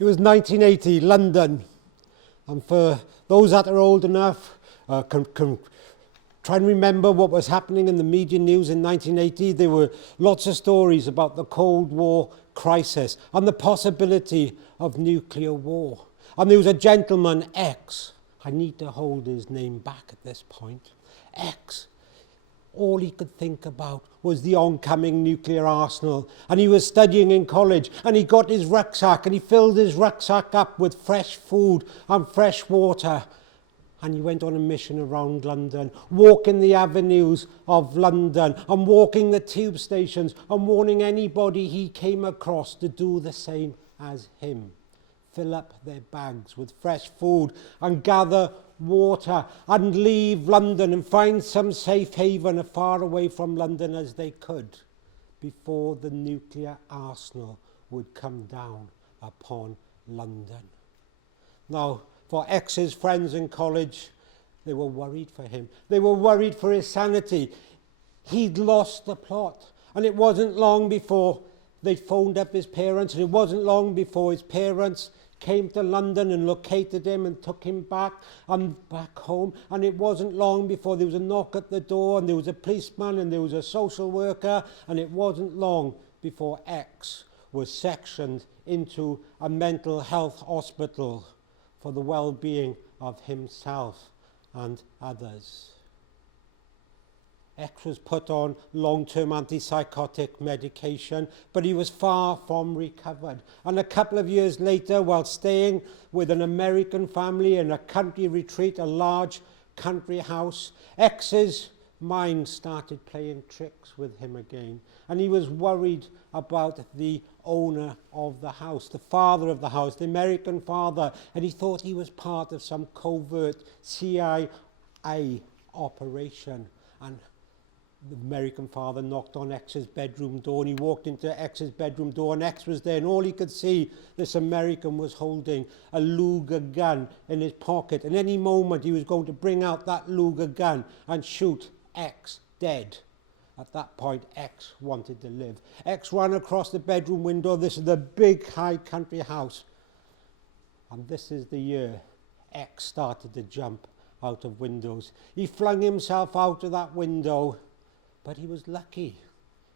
It was 1980, London. And for those that are old enough, can try and remember what was happening in the media news in 1980. There were lots of stories about the Cold War crisis and the possibility of nuclear war. And there was a gentleman, X. I need to hold his name back at this point. X. All he could think about was the oncoming nuclear arsenal. And he was studying in college, and he got his rucksack, and he filled his rucksack up with fresh food and fresh water. And he went on a mission around London, walking the avenues of London, and walking the tube stations, and warning anybody he came across to do the same as him. Fill up their bags with fresh food and gather water and leave London and find some safe haven as far away from London as they could before the nuclear arsenal would come down upon London. Now, for X's friends in college, they were worried for him. They were worried for his sanity. He'd lost the plot, and it wasn't long before they phoned up his parents, and it wasn't long before his parents came to London and located him and took him back home. And it wasn't long before there was a knock at the door, and there was a policeman, and there was a social worker, and it wasn't long before X was sectioned into a mental health hospital for the well-being of himself and others. X was put on long-term antipsychotic medication, but he was far from recovered. And a couple of years later, while staying with an American family in a country retreat, a large country house, X's mind started playing tricks with him again. And he was worried about the owner of the house, the father of the house, the American father, and he thought he was part of some covert CIA operation. And the American father knocked on X's bedroom door, and he walked into X's bedroom door, and X was there, and all he could see, this American was holding a Luger gun in his pocket. And any moment he was going to bring out that Luger gun and shoot X dead. At that point, X wanted to live. X ran across the bedroom window. This is the big high country house. And this is the year X started to jump out of windows. He flung himself out of that window, but he was lucky.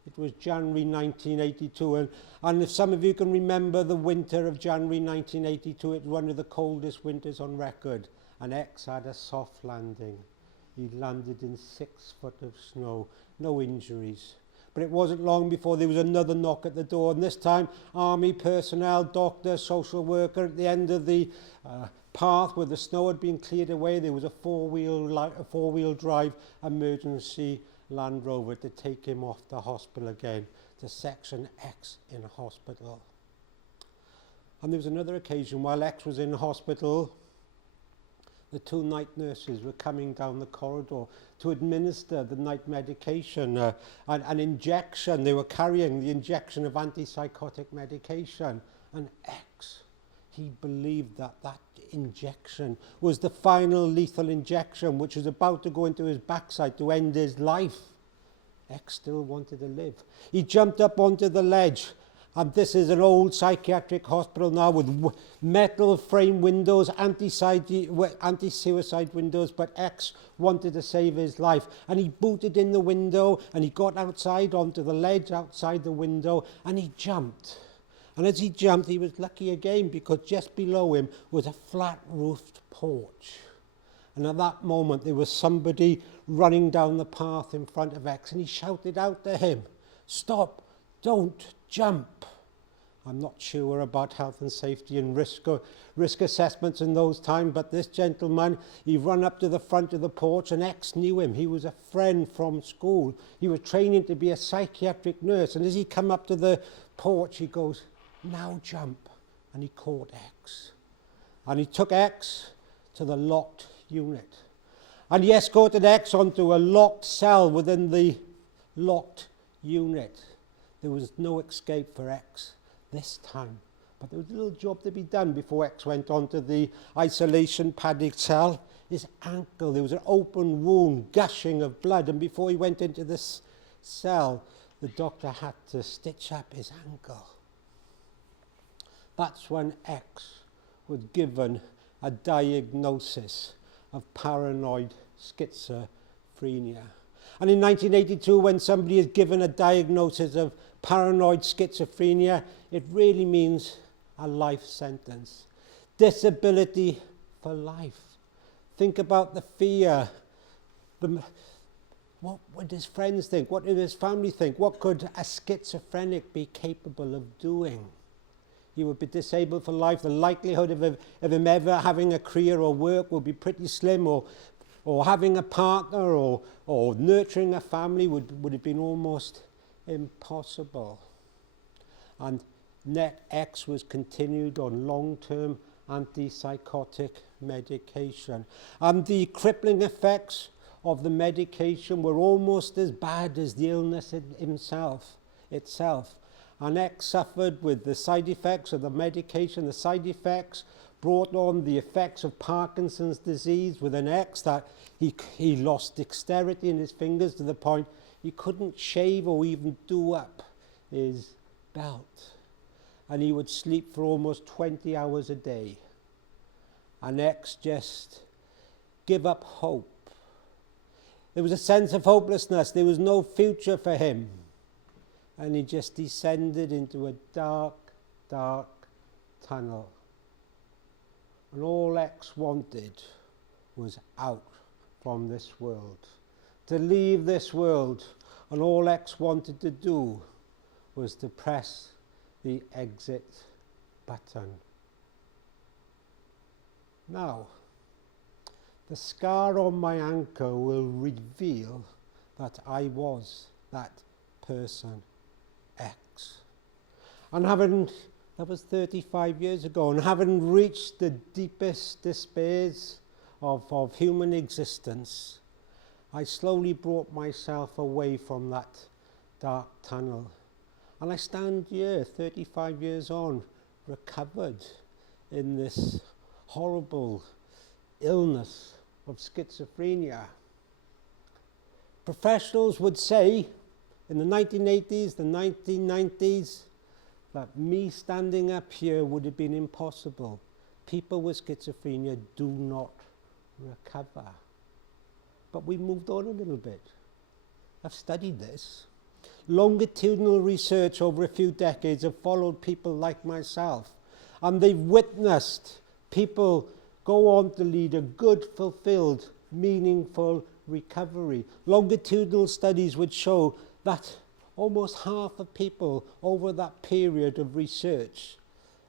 It was January 1982, and if some of you can remember the winter of January 1982, it was one of the coldest winters on record, and X had a soft landing. He landed in 6 foot of snow, no injuries. But it wasn't long before there was another knock at the door, and this time army personnel, doctor, social worker. At the end of the path where the snow had been cleared away, there was a four-wheel drive emergency Land Rover to take him off to hospital again, to section X in a hospital. And there was another occasion while X was in hospital, the 2 night nurses were coming down the corridor to administer the night medication, an injection. They were carrying the injection of antipsychotic medication. And X, he believed that that injection was the final lethal injection, which was about to go into his backside to end his life. X still wanted to live. He jumped up onto the ledge. And this is an old psychiatric hospital now with metal frame windows, anti-suicide windows, but X wanted to save his life. And he booted in the window, and he got outside onto the ledge outside the window, and he jumped. And as he jumped, he was lucky again, because just below him was a flat-roofed porch. And at that moment, there was somebody running down the path in front of X, and he shouted out to him, "Stop, don't jump." I'm not sure about health and safety and risk assessments in those times, but this gentleman, he ran up to the front of the porch, and X knew him. He was a friend from school. He was training to be a psychiatric nurse, and as he came up to the porch, he goes, "Now jump," and he caught X. And he took X to the locked unit. And he escorted X onto a locked cell within the locked unit. There was no escape for X this time. But there was a little job to be done before X went on to the isolation padded cell. His ankle, there was an open wound, gushing of blood, and before he went into this cell, the doctor had to stitch up his ankle. That's when X was given a diagnosis of paranoid schizophrenia. And in 1982, when somebody is given a diagnosis of paranoid schizophrenia, it really means a life sentence. Disability for life. Think about the fear. What would his friends think? What did his family think? What could a schizophrenic be capable of doing? He would be disabled for life. The likelihood of him ever having a career or work would be pretty slim, or having a partner or nurturing a family would have been almost impossible. And X was continued on long-term antipsychotic medication. And the crippling effects of the medication were almost as bad as the illness itself. And X suffered with the side effects of the medication. The side effects brought on the effects of Parkinson's disease with an X, that he lost dexterity in his fingers to the point he couldn't shave or even do up his belt. And he would sleep for almost 20 hours a day. And X just give up hope. There was a sense of hopelessness. There was no future for him. And he just descended into a dark, dark tunnel. And all X wanted was out from this world, to leave this world. And all X wanted to do was to press the exit button. Now, the scar on my ankle will reveal that I was that person X. And that was 35 years ago, and having reached the deepest despairs of human existence, I slowly brought myself away from that dark tunnel. And I stand here, 35 years on, recovered in this horrible illness of schizophrenia. Professionals would say in the 1980s, the 1990s, that me standing up here would have been impossible. People with schizophrenia do not recover. But we moved on a little bit. I've studied this. Longitudinal research over a few decades have followed people like myself, and they've witnessed people go on to lead a good, fulfilled, meaningful recovery. Longitudinal studies would show that almost half of people over that period of research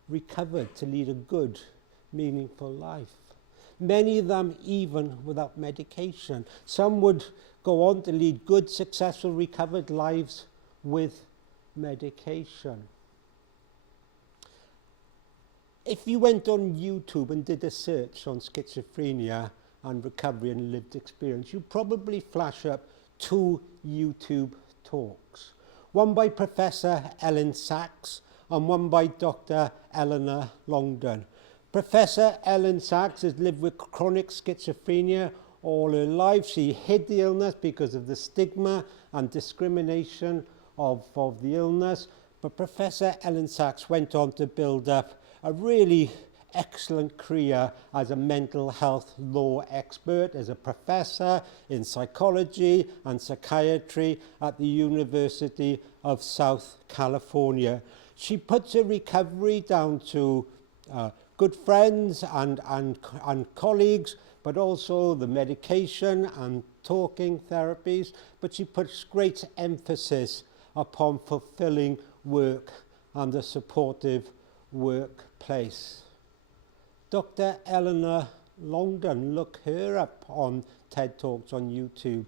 recovered to lead a good, meaningful life. Many of them even without medication. Some would go on to lead good, successful, recovered lives with medication. If you went on YouTube and did a search on schizophrenia and recovery and lived experience, you'd probably flash up 2 YouTube talks. One by Professor Ellen Sachs and one by Dr. Eleanor Long. Professor Ellen Sachs has lived with chronic schizophrenia all her life. She hid the illness because of the stigma and discrimination of the illness. But Professor Ellen Sachs went on to build up a really excellent career as a mental health law expert, as a professor in psychology and psychiatry at the University of South California. She puts her recovery down to good friends and colleagues, but also the medication and talking therapies. But she puts great emphasis upon fulfilling work and a supportive workplace. Dr. Eleanor Long, look her up on TED Talks on YouTube.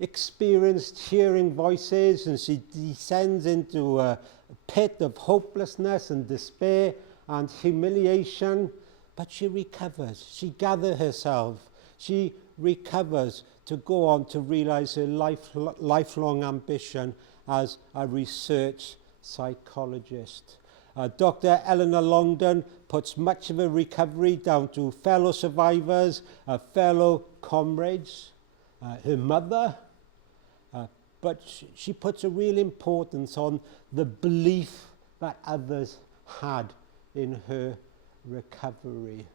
Experienced hearing voices, and she descends into a pit of hopelessness and despair and humiliation, but she recovers. She gathers herself. She recovers to go on to realize her lifelong ambition as a research psychologist. Dr. Eleanor Long puts much of her recovery down to fellow survivors, fellow comrades, her mother, but she puts a real importance on the belief that others had in her recovery.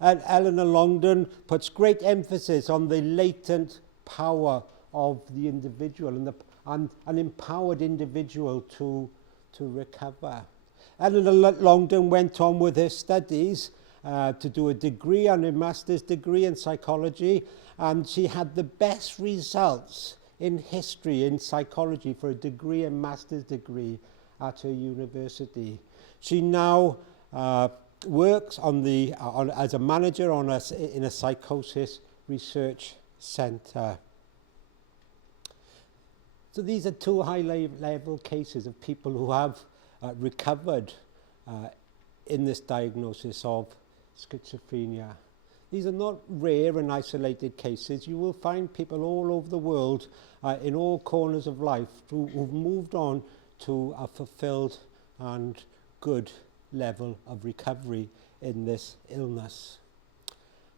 And Eleanor Long puts great emphasis on the latent power of the individual and an empowered individual to recover. Eleanor Long went on with her studies to do a degree and a master's degree in psychology, and she had the best results in history in psychology for a degree and master's degree at her university. She now works as a manager in a psychosis research centre. So these are two high-level cases of people who have recovered in this diagnosis of schizophrenia. These are not rare and isolated cases. You will find people all over the world in all corners of life who've moved on to a fulfilled and good level of recovery in this illness.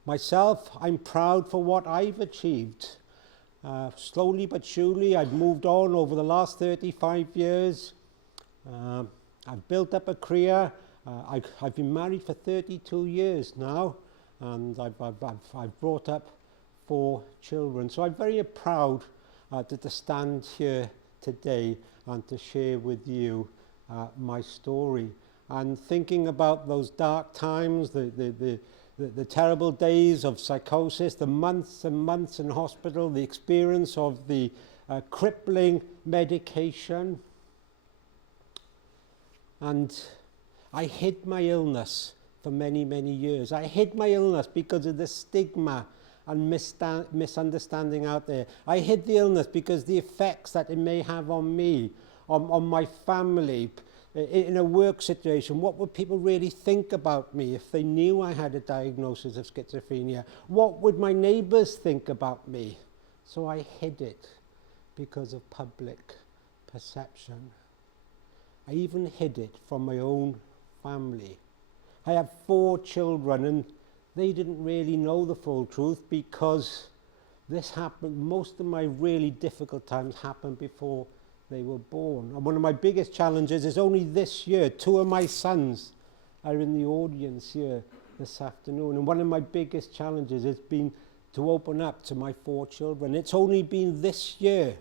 Myself, I'm proud for what I've achieved. Slowly but surely, I've moved on over the last 35 years. I've built up a career. I've been married for 32 years now, and I've brought up 4 children. So I'm very proud to stand here today and to share with you my story. And thinking about those dark times, the terrible days of psychosis, the months and months in hospital, the experience of the crippling medication. And I hid my illness for many, many years. I hid my illness because of the stigma and misunderstanding out there. I hid the illness because the effects that it may have on me, on my family, in a work situation. What would people really think about me if they knew I had a diagnosis of schizophrenia? What would my neighbours think about me? So I hid it because of public perception. I even hid it from my own family. I have 4 children, and they didn't really know the full truth because this happened, most of my really difficult times happened before they were born. And one of my biggest challenges is only this year, 2 of my sons are in the audience here this afternoon. And one of my biggest challenges has been to open up to my 4 children. It's only been this year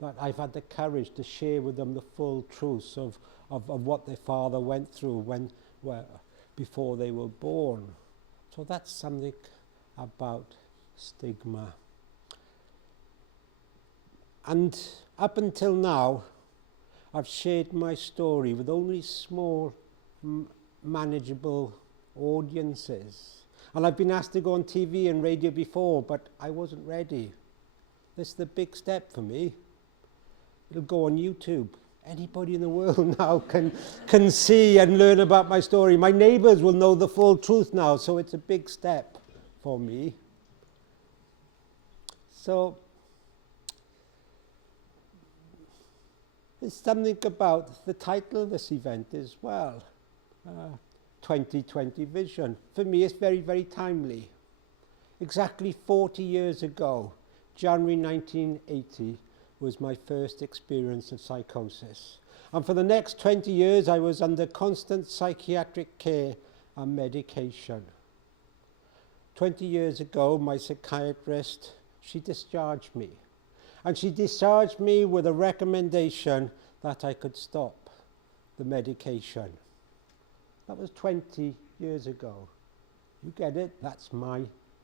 that I've had the courage to share with them the full truths of what their father went through before they were born. So that's something about stigma. And up until now, I've shared my story with only small, manageable audiences. And I've been asked to go on TV and radio before, but I wasn't ready. This is the big step for me. It'll go on YouTube. Anybody in the world now can see and learn about my story. My neighbours will know the full truth now, so it's a big step for me. So there's something about the title of this event as well. 2020 Vision. For me, it's very, very timely. Exactly 40 years ago, January 1980, was my first experience of psychosis. And for the next 20 years, I was under constant psychiatric care and medication. 20 years ago, my psychiatrist, she discharged me. And she discharged me with a recommendation that I could stop the medication. That was 20 years ago. You get it? That's my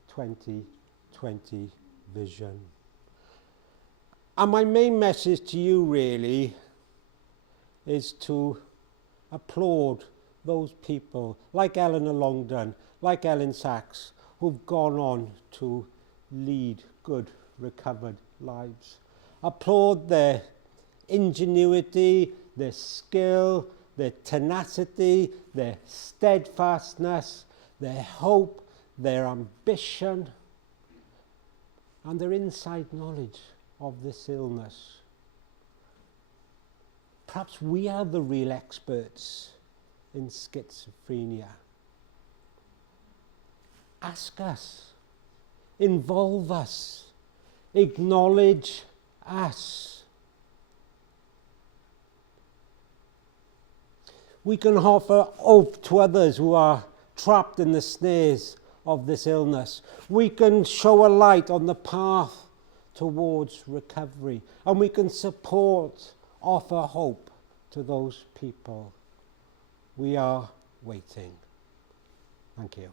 2020 vision. And my main message to you really is to applaud those people like Eleanor Long, like Ellen Sachs, who've gone on to lead good, recovered lives. Applaud their ingenuity, their skill, their tenacity, their steadfastness, their hope, their ambition, and their inside knowledge of this illness. Perhaps we are the real experts in schizophrenia. Ask us, involve us, acknowledge us. We can offer hope to others who are trapped in the snares of this illness. We can show a light on the path towards recovery, and we can support, offer hope to those people. We are waiting. Thank you.